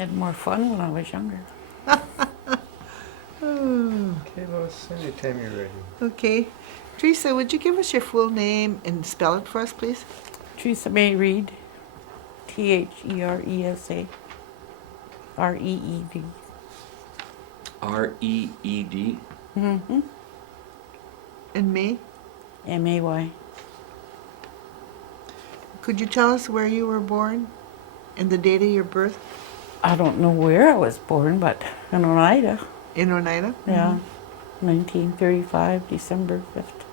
Had more fun when I was younger. Okay, Lois, anytime you're ready. Okay. Theresa, would you give us your full name and spell it for us, please? Theresa Mae Reed, Theresa Reed. R-E-E-D? Mm-hmm. And May? May. Could you tell us where you were born and the date of your birth? I don't know where I was born, but in Oneida. In Oneida? Yeah. 1935, December 5th.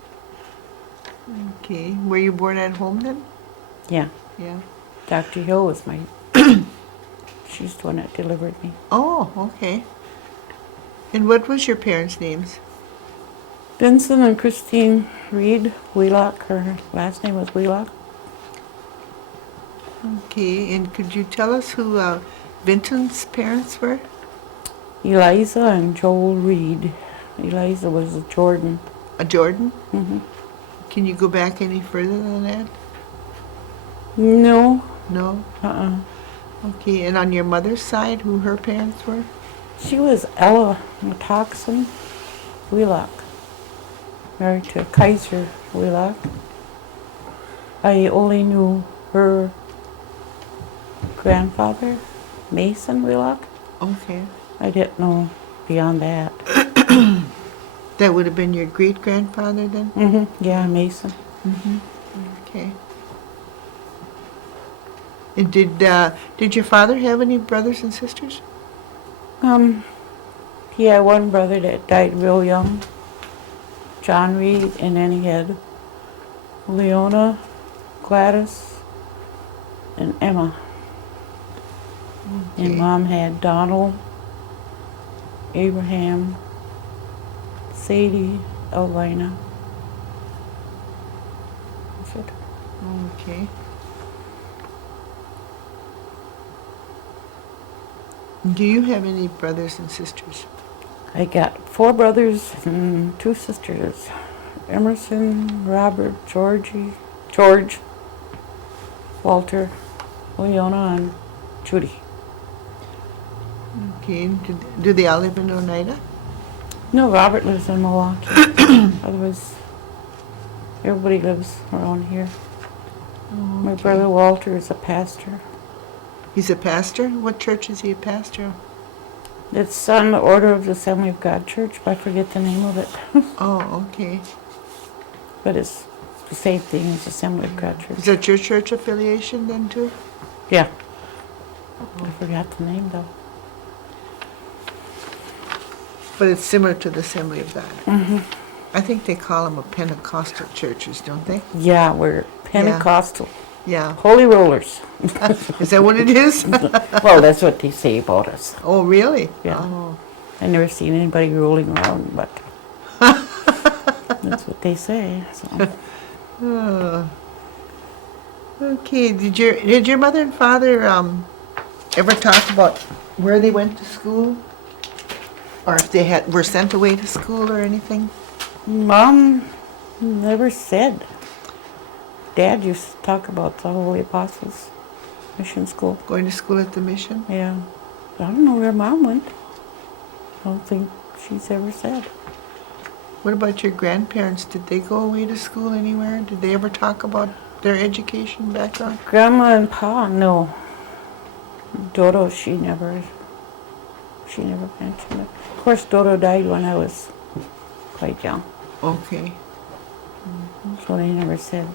Okay. Were you born at home then? Yeah. Yeah. Dr. Hill was my... She's the one that delivered me. Oh, okay. And what was your parents' names? Vincent and Christine Reed Wheelock. Her last name was Wheelock. Okay. And could you tell us who Vinton's parents were? Eliza and Joel Reed. Eliza was a Jordan. A Jordan? Mm-hmm. Can you go back any further than that? No. No? Uh-uh. Okay. And on your mother's side, who her parents were? She was Ella Matoxin Wheelock, married to Kaiser Wheelock. I only knew her grandfather, Mason Wheelock. Okay. I didn't know beyond that. That would have been your great-grandfather then? Mm-hmm. Yeah, Mason. Mm-hmm. Okay. And did your father have any brothers and sisters? He had one brother that died real young, John Reed, and then he had Leona, Gladys, and Emma. Okay. And Mom had Donald, Abraham, Sadie, Elvina. That's it. Okay. Do you have any brothers and sisters? I got 4 brothers and 2 sisters. Emerson, Robert, George, Walter, Leona, and Judy. Okay. Do they all live in Oneida? No, Robert lives in Milwaukee. Otherwise, everybody lives around here. My Okay. brother Walter is a pastor. He's a pastor? What church is he a pastor of? It's on the Order of the Assembly of God Church, but I forget the name of it. Oh, okay. But it's the same thing as Assembly of God Is Church. that your church affiliation then too? Yeah. I forgot the name though. But it's similar to the Assembly of God. Mm-hmm. I think they call them a Pentecostal churches, don't they? Yeah, we're Pentecostal. Yeah. Holy rollers. Is that what it is? Well, that's what they say about us. Oh, really? Yeah. Oh. I never seen anybody rolling around, but that's what they say. So. Oh. Okay. Did your mother and father ever talk about where they went to school, or if they were sent away to school or anything? Mom never said. Dad used to talk about the Holy Apostles Mission School. Going to school at the mission? Yeah. I don't know where Mom went. I don't think she's ever said. What about your grandparents? Did they go away to school anywhere? Did they ever talk about their education background? Grandma and Pa, no. Dodo, she never mentioned it. Of course, Dodo died when I was quite young, Okay. so they never said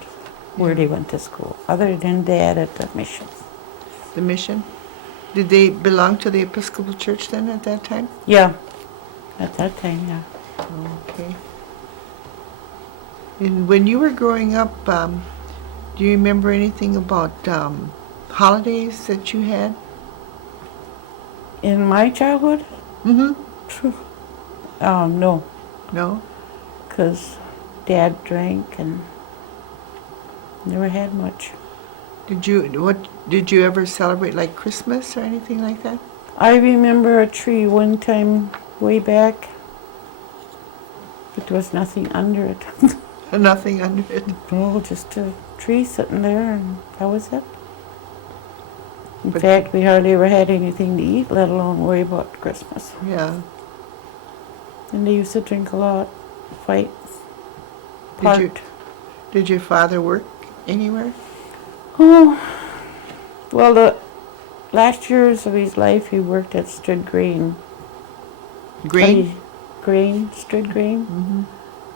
where they went to school, other than Dad at the mission. The mission? Did they belong to the Episcopal Church then at that time? Yeah, at that time, yeah. Okay. And when you were growing up, do you remember anything about holidays that you had? In my childhood, Mm-hmm. no, No? because Dad drank and never had much. Did you ever celebrate like Christmas or anything like that? I remember a tree one time way back, but there was nothing under it. Nothing under it. No, just a tree sitting there, and that was it. In But- fact, we hardly ever had anything to eat, let alone worry about Christmas. Yeah. And they used to drink a lot, fight, Did you- part. Did your father work anywhere? Oh, well, the last years of his life, he worked at Stud Grain. Grain? Stud Grain. Mm-hmm.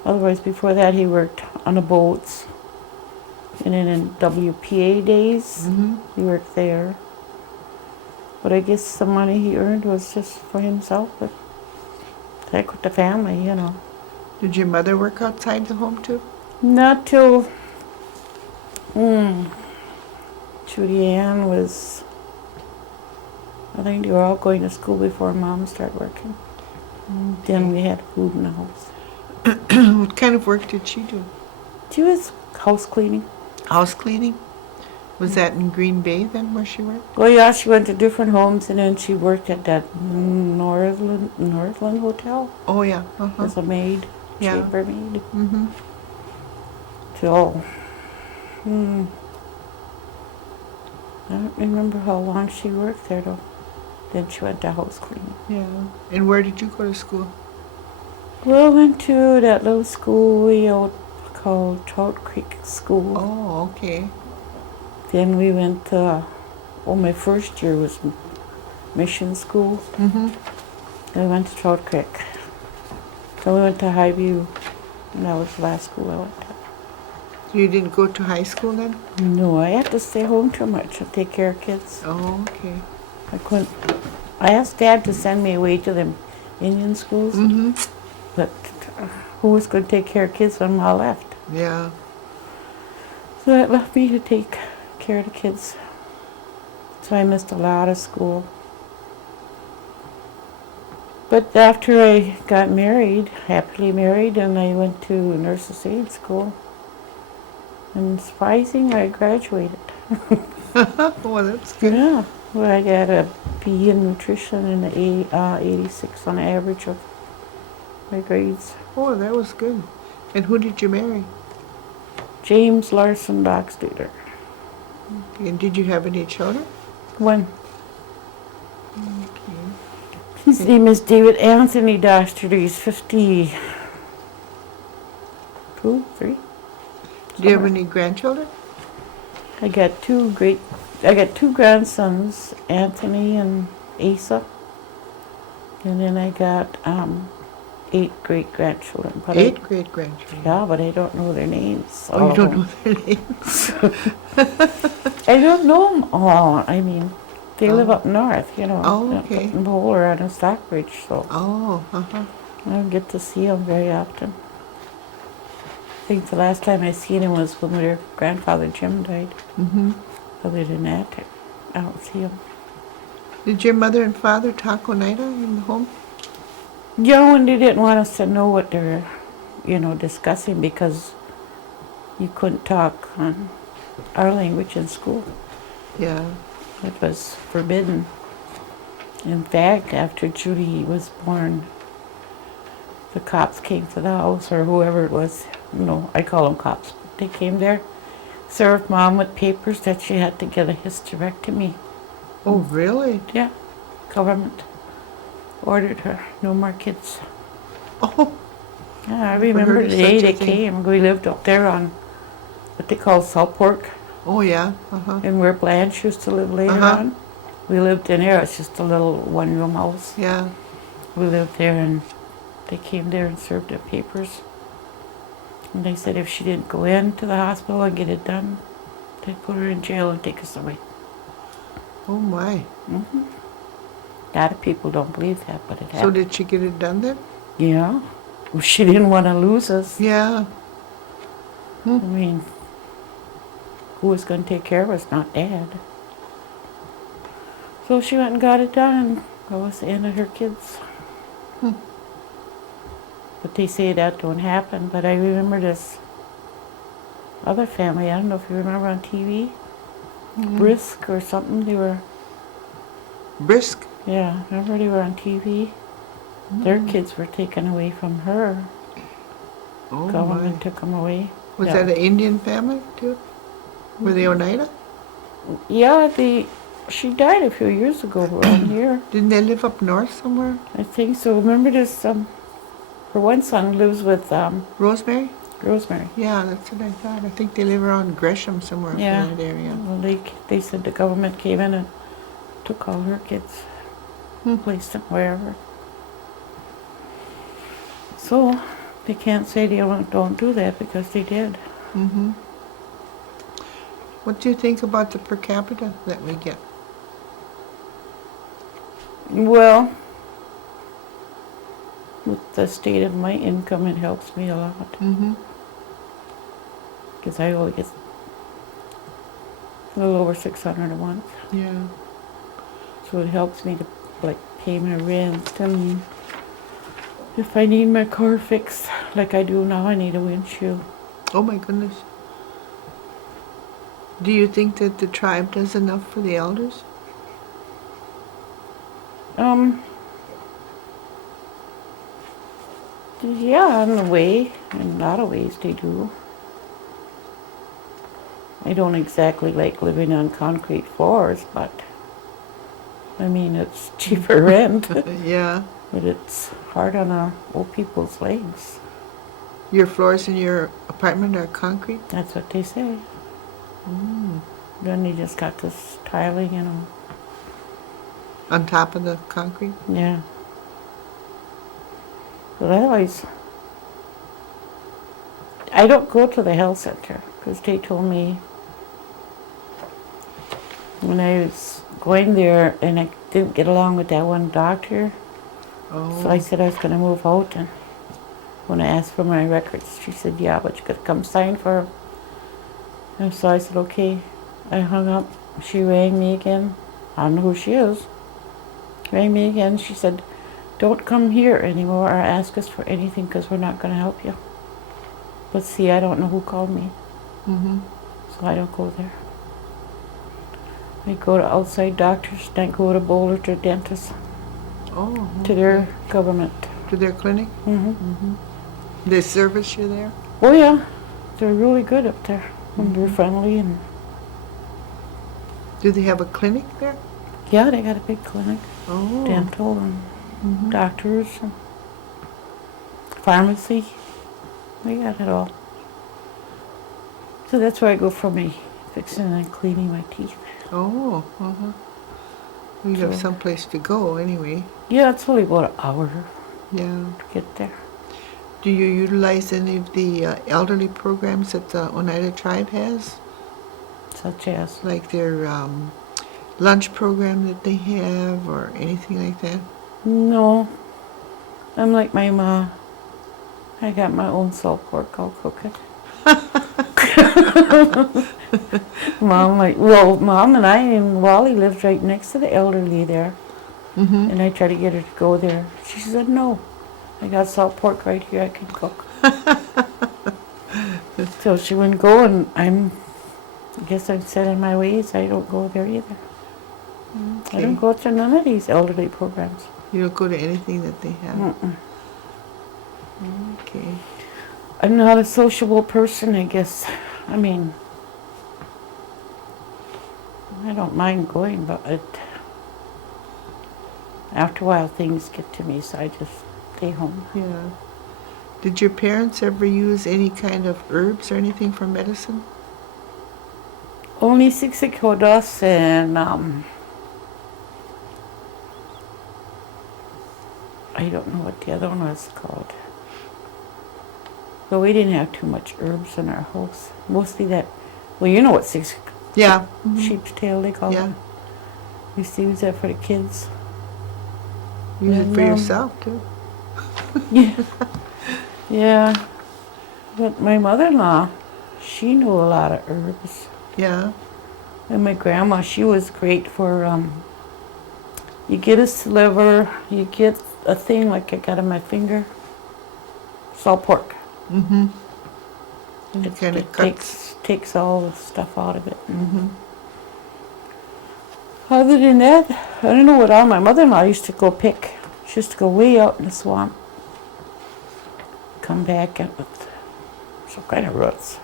Otherwise, before that, he worked on the boats. And then in WPA days, Mm-hmm. he worked there. But I guess the money he earned was just for himself, but heck with the family, you know. Did your mother work outside the home too? Not till Judy Ann was, I think they were all going to school before Mom started working. Then we had food in the house. What kind of work did she do? She was house cleaning. House cleaning? Was that in Green Bay then where she worked? Well, yeah, she went to different homes, and then she worked at that Northland Hotel Oh yeah. Uh-huh. as a maid, Yeah. chambermaid. Mm-hmm. Till, I don't remember how long she worked there though. Then she went to house cleaning. Yeah. And where did you go to school? Well, went to that little school we out called Trout Creek School. Oh, okay. Then we went to, my first year was mission school. Mm-hmm. Then we went to Trout Creek. Then we went to Highview, and that was the last school I went to. You didn't go to high school then? No, I had to stay home too much to take care of kids. Oh, okay. I couldn't. I asked Dad to send me away to them Indian schools, Mm-hmm. but who was going to take care of kids when Ma left? Yeah. So that left me to take care of the kids. So I missed a lot of school. But after I got married, happily married, and I went to nurse's aid school, and surprising, I graduated. Oh, that's good. Yeah, well, I got a B in nutrition and an 86 on average of my grades. Oh, that was good. And who did you marry? James Larson Dockstader. And did you have any children? One. Okay. His name is David Anthony Dockstader. He's 52, 3. Do you have any grandchildren? I got two grandsons, Anthony and Asa. And then I got 8 great-grandchildren. But Eight great grandchildren. Yeah, but I don't know their names. Oh, all you of don't them. know their names? I don't know them all. I mean, they live Oh. up north, you know. Oh, up okay. in Bowl or on a Stockbridge, so Oh, uh-huh. I don't get to see them very often. I think the last time I seen him was when their grandfather Jim died. Mm-hmm. Other than that, I don't see him. Did your mother and father talk Oneida in the home? Yeah, and they didn't want us to know what they're, discussing because you couldn't talk our language in school. Yeah. It was forbidden. In fact, after Judy was born, the cops came to the house, or whoever it was, I call them cops. They came there, served Mom with papers that she had to get a hysterectomy. Oh, really? Yeah, government ordered her, no more kids. Oh, Yeah, I Never remember heard of the day such a they thing. came. We lived up there on what they call Salt Pork, oh yeah. Uh-huh. and where Blanche used to live later Uh-huh. on. We lived in there. It's just a little one-room house. Yeah. We lived there, and they came there and served her papers. And they said if she didn't go into the hospital and get it done, they'd put her in jail and take us away. Oh my. Hmm. A lot of people don't believe that, but it So happened. did she get it done then? Yeah. Well, she didn't want to lose us. Yeah. I mean, who was going to take care of us? Not Dad. So she went and got it done, and that was the end of her kids. Hmm. But they say that don't happen. But I remember this other family, I don't know if you remember on TV, Brisk or something, they were, Brisk? yeah, remember they were on TV? Their kids were taken away from her. Oh Government my. took them away. Was Yeah. that an Indian family too? Were they Oneida? Yeah, She died a few years ago around here. Didn't they live up north somewhere? I think so. Remember this, her one son lives with, Rosemary? Rosemary. Yeah, that's what I thought. I think they live around Gresham somewhere up Yeah. in that area. Well, they said the government came in and took all her kids, placed them wherever. So, they can't say they don't do that because they did. Mm-hmm. What do you think about the per capita that we get? Well, with the state of my income, it helps me a lot. Mm-hmm. Because I only get a little over 600 a month. Yeah. So it helps me to, like, pay my rent, and if I need my car fixed, like I do now, I need a windshield. Oh my goodness. Do you think that the tribe does enough for the elders? Yeah, in a way, in a lot of ways they do. I don't exactly like living on concrete floors, but I mean, it's cheaper rent, Yeah. but it's hard on our old people's legs. Your floors in your apartment are concrete? That's what they say. Mm. Then they just got this tiling, you know. On top of the concrete? Yeah. But otherwise, I don't go to the health center because they told me when I was going there and I didn't get along with that one doctor, Oh. so I said I was going to move out. And when I asked for my records, she said, yeah, but you got to come sign for them. And so I said, okay. I hung up. She rang me again. I don't know who she is. Rang me again. She said, don't come here anymore or ask us for anything because we're not going to help you. But see, I don't know who called me, Mm-hmm. so I don't go there. I go to outside doctors, then go to Boulder to dentists, Oh. to their government. To their clinic? Hmm. Mm-hmm. They service you there? Oh yeah, they're really good up there. And they're friendly, and Do they have a clinic there? yeah, they got a big clinic, Oh. dental and Mhm. doctors and pharmacy. They got it all. So that's where I go for my fixing and cleaning my teeth. Oh. Uh-huh. You have So- some place to go anyway. Yeah, it's only about an hour Yeah. to get there. Do you utilize any of the elderly programs that the Oneida Tribe has? Such as, Like their lunch program that they have or anything like that? no, I'm like my ma. I got my own salt pork, I'll cook it. Mom and I and Wally lived right next to the elderly there. Mm-hmm. And I tried to get her to go there. She said, no, I got salt pork right here, I can cook. So she wouldn't go, and I guess I'm set in my ways. I don't go there either. I don't go to none of these elderly programs. You don't go to anything that they have? Mm-mm. Okay. I'm not a sociable person, I guess. I mean, I don't mind going, but after a while things get to me, so I just stay home. Yeah. Did your parents ever use any kind of herbs or anything for medicine? Only Siksikodos and I don't know what the other one was called. But we didn't have too much herbs in our house. Mostly that, well, you know what Yeah. sheep's tail they call Yeah. them. We used to use that for the kids. Use it for And, yourself too. Yeah. Yeah. But my mother-in-law, she knew a lot of herbs. Yeah. And my grandma, she was great for, you get a sliver, you get a thing like I got on my finger, salt pork. Mm-hmm. It, Kind of it cuts. takes all the stuff out of it. Mm-hmm. Other than that, I don't know what all my mother-in-law used to go pick. She used to go way out in the swamp. Come back and with some kind of roots.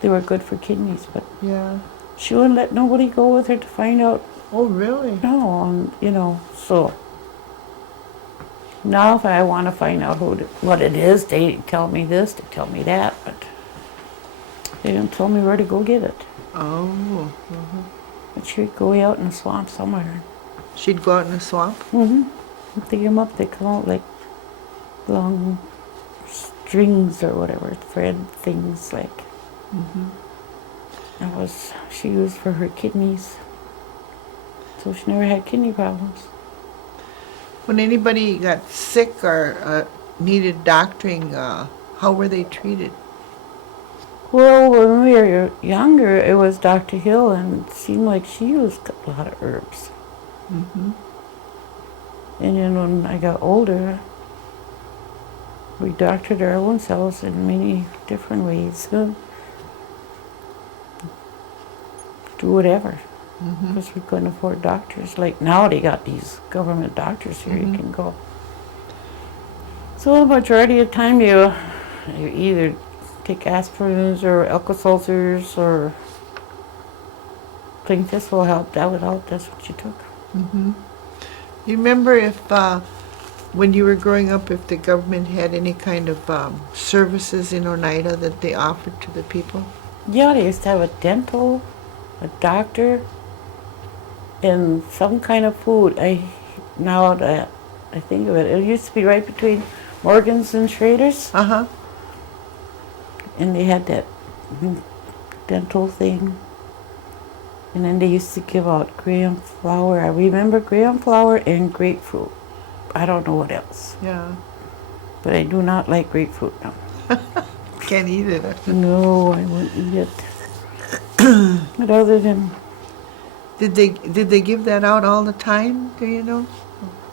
They were good for kidneys, but Yeah. she wouldn't let nobody go with her to find out Oh, really? No, so now if I want to find out what it is, they tell me this, they tell me that, but they don't tell me where to go get it. Oh. But she'd go out in the swamp somewhere. She'd go out in the swamp? Mm-hmm. Dig them up, they come out like long strings or whatever, thread things like. She used for her kidneys. So she never had kidney problems. When anybody got sick or needed doctoring, how were they treated? Well, when we were younger, it was Dr. Hill, and it seemed like she used a lot of herbs. And then when I got older, we doctored our own selves in many different ways. Do whatever. Because we couldn't afford doctors. Like now they got these government doctors here, you can go. So the majority of the time you either take aspirins or Alka-Seltzers or think this will help, that would help, that's what you took. You remember if, when you were growing up, if the government had any kind of services in Oneida that they offered to the people? Yeah, they used to have a dental, a doctor, and some kind of food. Now that I think of it, it used to be right between Morgan's and Schrader's, Uh-huh. and they had that dental thing. And then they used to give out graham flour. I remember graham flour and grapefruit. I don't know what else, Yeah. but I do not like grapefruit now. Can't eat it. No, I won't eat it. But other than, Did they give that out all the time, do you know?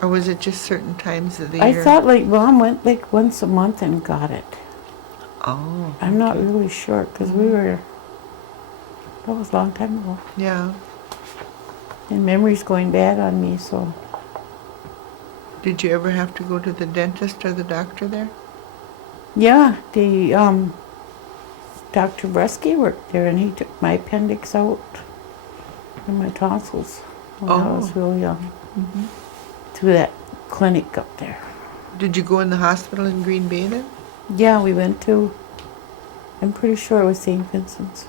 Or was it just certain times of the I year? thought like Mom went like once a month and got it. Oh. I'm not really sure because that was a long time ago. Yeah. And memory's going bad on me, so. Did you ever have to go to the dentist or the doctor there? Yeah, Dr. Bresky worked there and he took my appendix out and my tonsils when I was real young. To that clinic up there. Did you go in the hospital in Green Bay then? Yeah, we went to, I'm pretty sure it was St. Vincent's.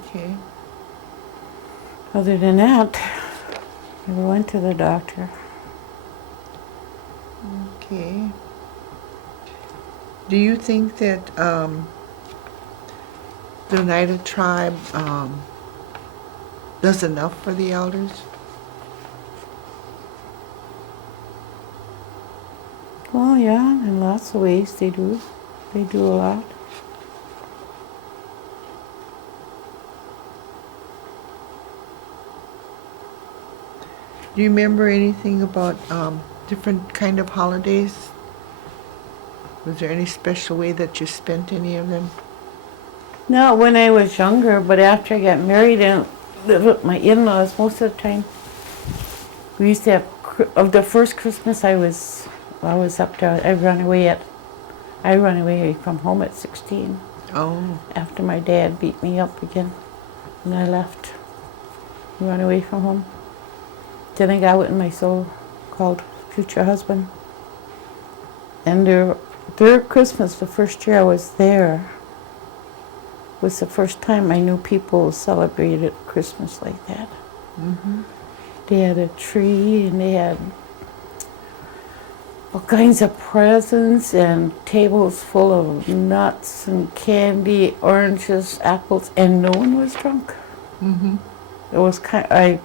Okay. Other than that, never went to the doctor. Okay. Do you think that the Oneida tribe does enough for the elders? Well, yeah, in lots of ways they do. They do a lot. Do you remember anything about different kind of holidays? Was there any special way that you spent any of them? No, when I was younger, but after I got married and lived with my in-laws most of the time, we used to have, of the first Christmas I was up there, I run away from home at 16 Oh. after my dad beat me up again, and I left, run away from home. Then I got with my so-called future husband, and their Christmas, the first year I was there, was the first time I knew people celebrated Christmas like that. They had a tree and they had all kinds of presents and tables full of nuts and candy, oranges, apples, and no one was drunk. It was I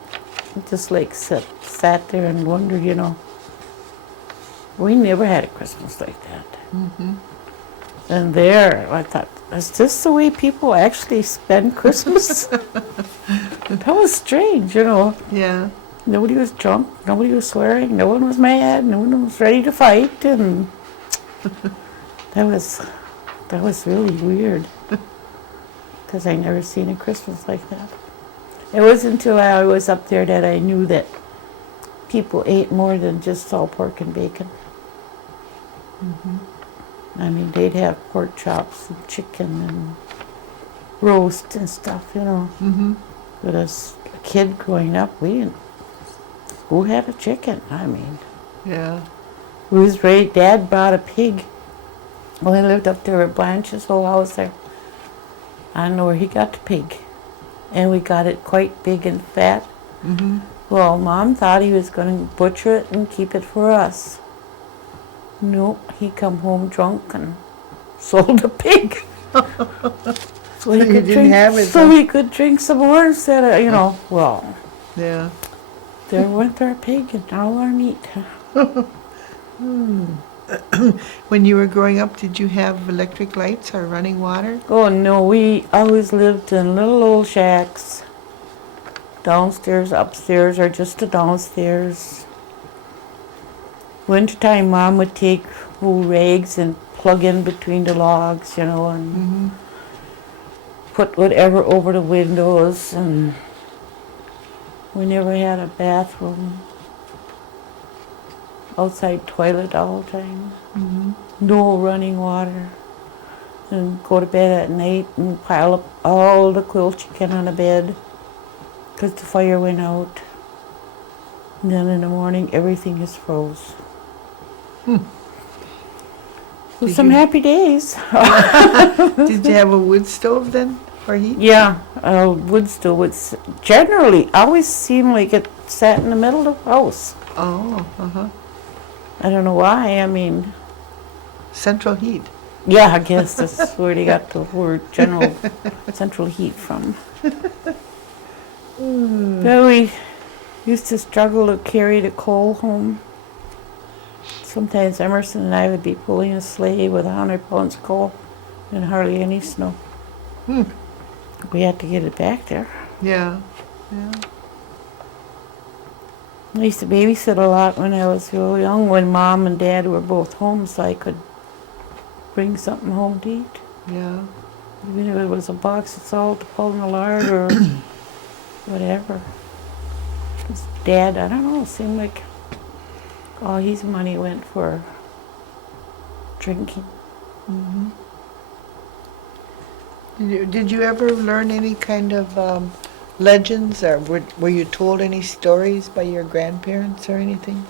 just like sat there and wondered, we never had a Christmas like that. And there, I thought, is this the way people actually spend Christmas? That was strange, Yeah. Nobody was drunk, nobody was swearing, no one was mad, no one was ready to fight, and that was really weird, because I never seen a Christmas like that. It wasn't until I was up there that I knew that people ate more than just salt pork and bacon. I mean, they'd have pork chops and chicken and roast and stuff, But as a kid growing up, who had a chicken? I mean, Yeah. we was raised, Dad brought a pig. Well, he lived up there at Blanche's whole house there. I don't know where he got the pig. And we got it quite big and fat. Mm-hmm. Well, Mom thought he was going to butcher it and keep it for us. Nope, he come home drunk and sold the pig. So he You could didn't drink, have it, so huh? he could drink some more instead of, well, Yeah. there went our pig and now our meat. When you were growing up, did you have electric lights or running water? Oh no, we always lived in little old shacks. Downstairs, upstairs, or just the downstairs. Wintertime, Mom would take wool rags and plug in between the logs, and Mm-hmm. put whatever over the windows, and we never had a bathroom. Outside toilet all the time. Mm-hmm. No running water. And go to bed at night and pile up all the quail chicken on the bed because the fire went out. And then in the morning, everything is froze. Hmm. So Did some you- happy days. Did you have a wood stove then for heat? Yeah, wood stove would generally always seem like it sat in the middle of the house. Oh, uh-huh. I don't know why. I mean, Central heat. yeah, I guess that's where they got the word general central heat from. Well, we used to struggle to carry the coal home. Sometimes Emerson and I would be pulling a sleigh with 100 pounds of coal and hardly any snow. Hmm. We had to get it back there. Yeah. Yeah. I used to babysit a lot when I was real young, when Mom and Dad were both home, so I could bring something home to eat. Yeah. Even if it was a box of salt to pull in the lard or whatever. 'Cause Dad, I don't know, seemed like all his money went for drinking. Mm-hmm. Did you ever learn any kind of legends, or were you told any stories by your grandparents or anything?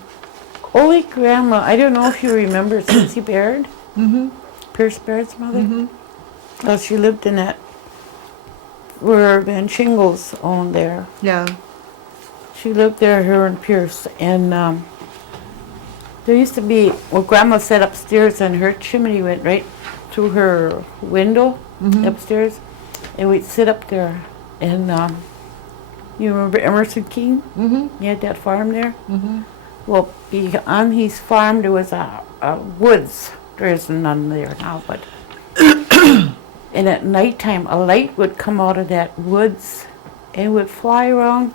Only Grandma, I don't know if you remember Cece Baird, Mm-hmm. Pierce Baird's mother. Mm-hmm. Well, she lived in that where Van Shingles owned there. Yeah. She lived there, her and Pierce, and there used to be, well, Grandma sat upstairs and her chimney went right through her window Mm-hmm. upstairs, and we'd sit up there, and you remember Emerson King? Mm-hmm. He had that farm there. Mm-hmm. Well, on his farm there was a woods. There isn't none there now, but and at nighttime a light would come out of that woods and would fly around.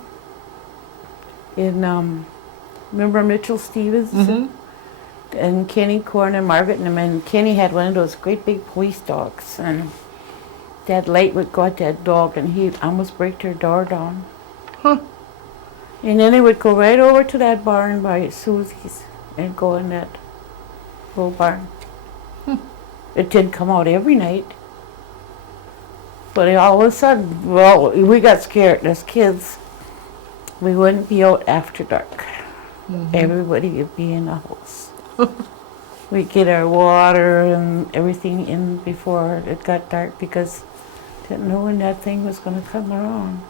And remember Mitchell Stevens Mm-hmm. and Kenny Corn and Margaret and them, and Kenny had one of those great big police dogs, and that light would go at that dog and he'd almost break their door down. Huh. And then he would go right over to that barn by Susie's and go in that little barn. It didn't come out every night. But all of a sudden, well, we got scared as kids. We wouldn't be out after dark. Mm-hmm. Everybody would be in the house. We'd get our water and everything in before it got dark because didn't know when that thing was going to come around.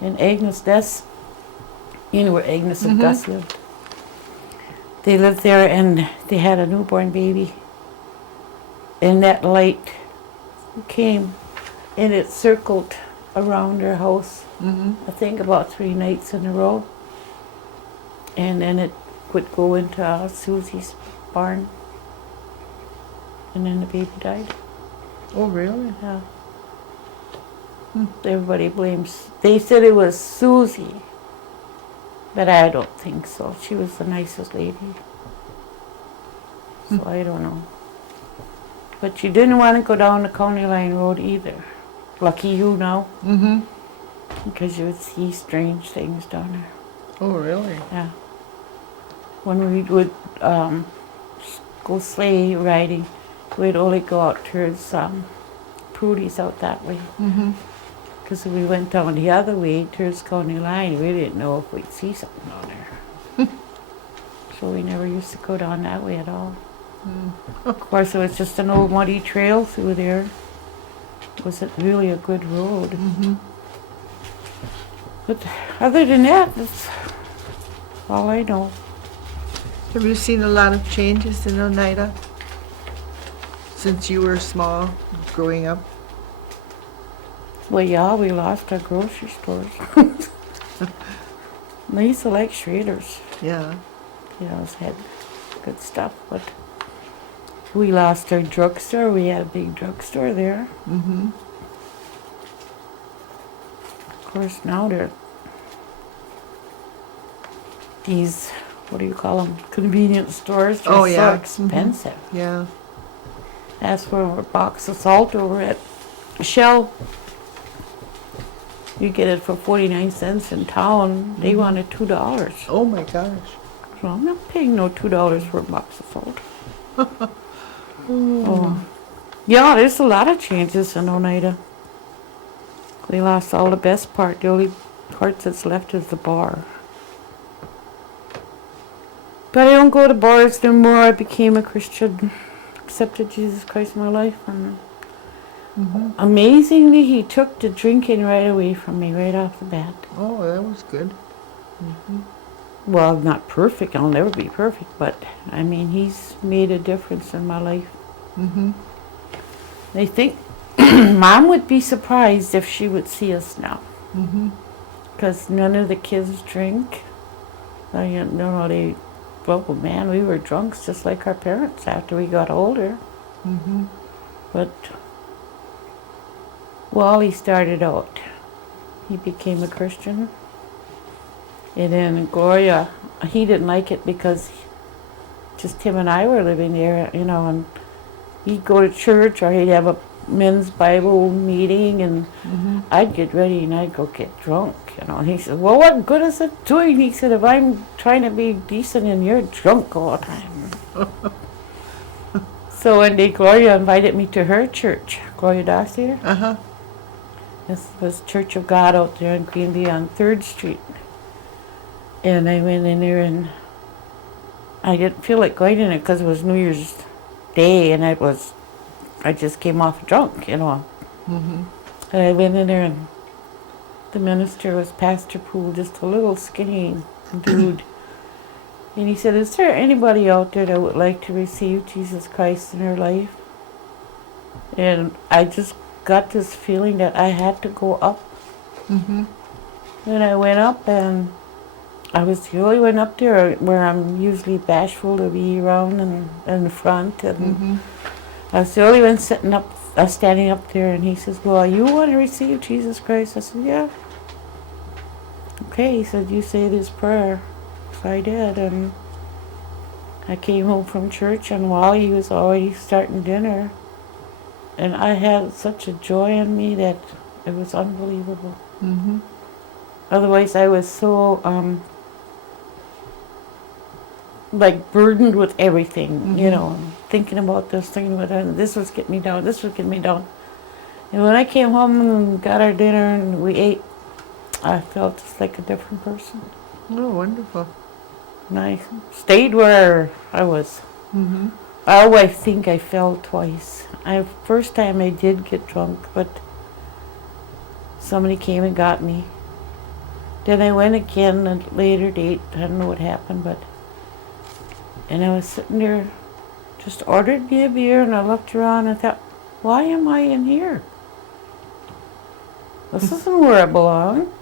And Agnes, you know where Agnes and Mhm. Gus lived. They lived there and they had a newborn baby. And that light came and it circled around their house, Mm-hmm. I think about 3 nights in a row. And then it would go into Susie's barn. And then the baby died. Oh, really? Yeah. Everybody blames. They said it was Susie, but I don't think so. She was the nicest lady. So I don't know. But she didn't want to go down the County Line Road either. Lucky you now, Mm-hmm. because you would see strange things down there. Oh, really? Yeah. When we would go sleigh riding, we'd only go out towards Prudy's out that way. Mm-hmm. because we went down the other way, Terrace County line, we didn't know if we'd see something down there. So we never used to go down that way at all. Of course, it was just an old muddy trail through there. It wasn't really a good road. Mm-hmm. But other than that, that's all I know. Have you seen a lot of changes in Oneida since you were small, growing up? Well, yeah, we lost our grocery stores. They used to like Schrader's. Yeah. You know, it's had good stuff, but we lost our drugstore. We had a big drugstore there. Mm-hmm. Of course, now they're these, what do you call them, convenience stores. They're Oh, yeah. so expensive. Yeah. That's where a box of salt over at Shell. You get it for 49 cents in town. They wanted $2. Oh my gosh. So I'm not paying no $2 for a box of salt. Oh. Yeah, there's a lot of changes in Oneida. We lost all the best part. The only part that's left is the bar. But I don't go to bars no more. I became a Christian. Accepted Jesus Christ in my life. And amazingly, he took the drinking right away from me, right off the bat. Oh, that was good. Well, not perfect. I'll never be perfect. But, I mean, he's made a difference in my life. Mm-hmm. I think Mom would be surprised if she would see us now. Mm-hmm. Because none of the kids drink. Well, man, we were drunks just like our parents after we got older. Mm-hmm. But Wally started out. He became a Christian. And then Gloria, he didn't like it because just him and I were living there, you know, and he'd go to church or he'd have a men's Bible meeting and I'd get ready and I'd go get drunk, you know. And he said, well, what good is it doing? He said, if I'm trying to be decent and you're drunk all the time. So one day Gloria invited me to her church, Gloria Dossier. Uh-huh. This was Church of God out there in Greenby on 3rd Street. And I went in there and I didn't feel like going in it because it was New Year's Day and I just came off drunk, you know. Mm-hmm. And I went in there and the minister was Pastor Poole, just a little skinny dude. And he said, is there anybody out there that would like to receive Jesus Christ in their life? And I just got this feeling that I had to go up. Mm-hmm. And I went up and I was the only one up there where I'm usually bashful to be around and in the front. And I was the only one standing up there. And he says, well, you want to receive Jesus Christ? I said, yeah. Okay, he said, you say this prayer. So I did. And I came home from church and Wally was already starting dinner. And I had such a joy in me that it was unbelievable. Mm-hmm. Otherwise, I was so like burdened with everything, you know, thinking about this, thinking about that, and this was getting me down, this was getting me down. And when I came home and got our dinner and we ate, I felt just like a different person. Oh, wonderful. And I stayed where I was. Mm-hmm. Oh, I think I fell twice. First time I did get drunk, but somebody came and got me. Then I went again at a later date. I don't know what happened, and I was sitting there, just ordered me a beer, and I looked around and thought, why am I in here? This isn't where I belong.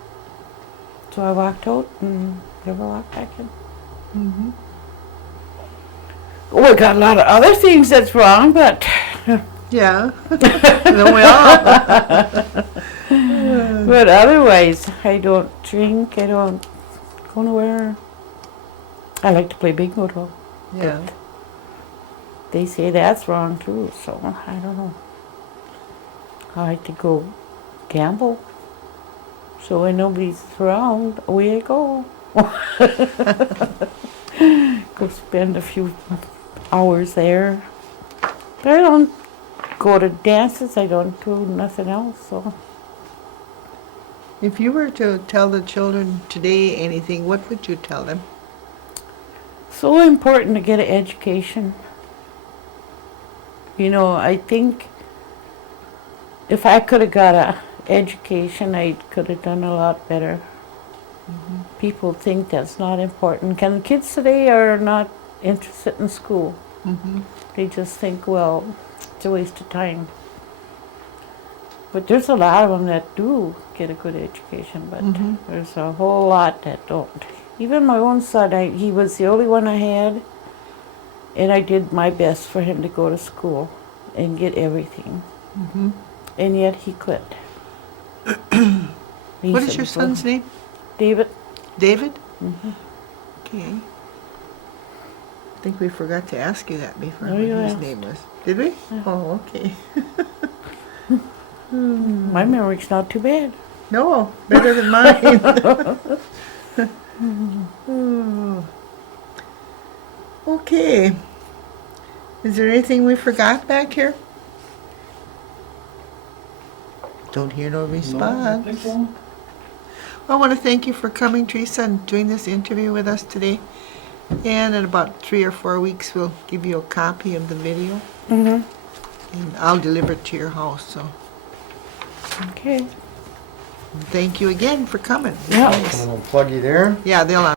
So I walked out and never walked back in. Mm-hmm. Oh, I got a lot of other things that's wrong, but Yeah. Don't we all? but otherwise, I don't drink, I don't go nowhere. I like to play bingo though. Yeah. They say that's wrong too, so I don't know. I like to go gamble. So when nobody's around, away I go. Go spend a few hours there. But I don't go to dances, I don't do nothing else, so. If you were to tell the children today anything, what would you tell them? So important to get an education. You know, I think if I could have got a education, I could have done a lot better. People think that's not important. And kids today are not interested in school. Mm-hmm. They just think, well, it's a waste of time. But there's a lot of them that do get a good education, but Mhm. there's a whole lot that don't. Even my own son, he was the only one I had, and I did my best for him to go to school and get everything. Mm-hmm. And yet he quit. What is your son's name? David. David? Mhm. Okay. I think we forgot to ask you that before, Oh, what you his asked. name was. Did we? Yeah. Oh, okay. My memory's not too bad. No, better than mine. Oh. Okay. Is there anything we forgot back here? Don't hear no response. I want to thank you for coming, Theresa, and doing this interview with us today. And in about 3 or 4 weeks, we'll give you a copy of the video, Mm-hmm. and I'll deliver it to your house. So Okay. thank you again for coming. Yeah. I'm gonna plug you there. Yeah, they'll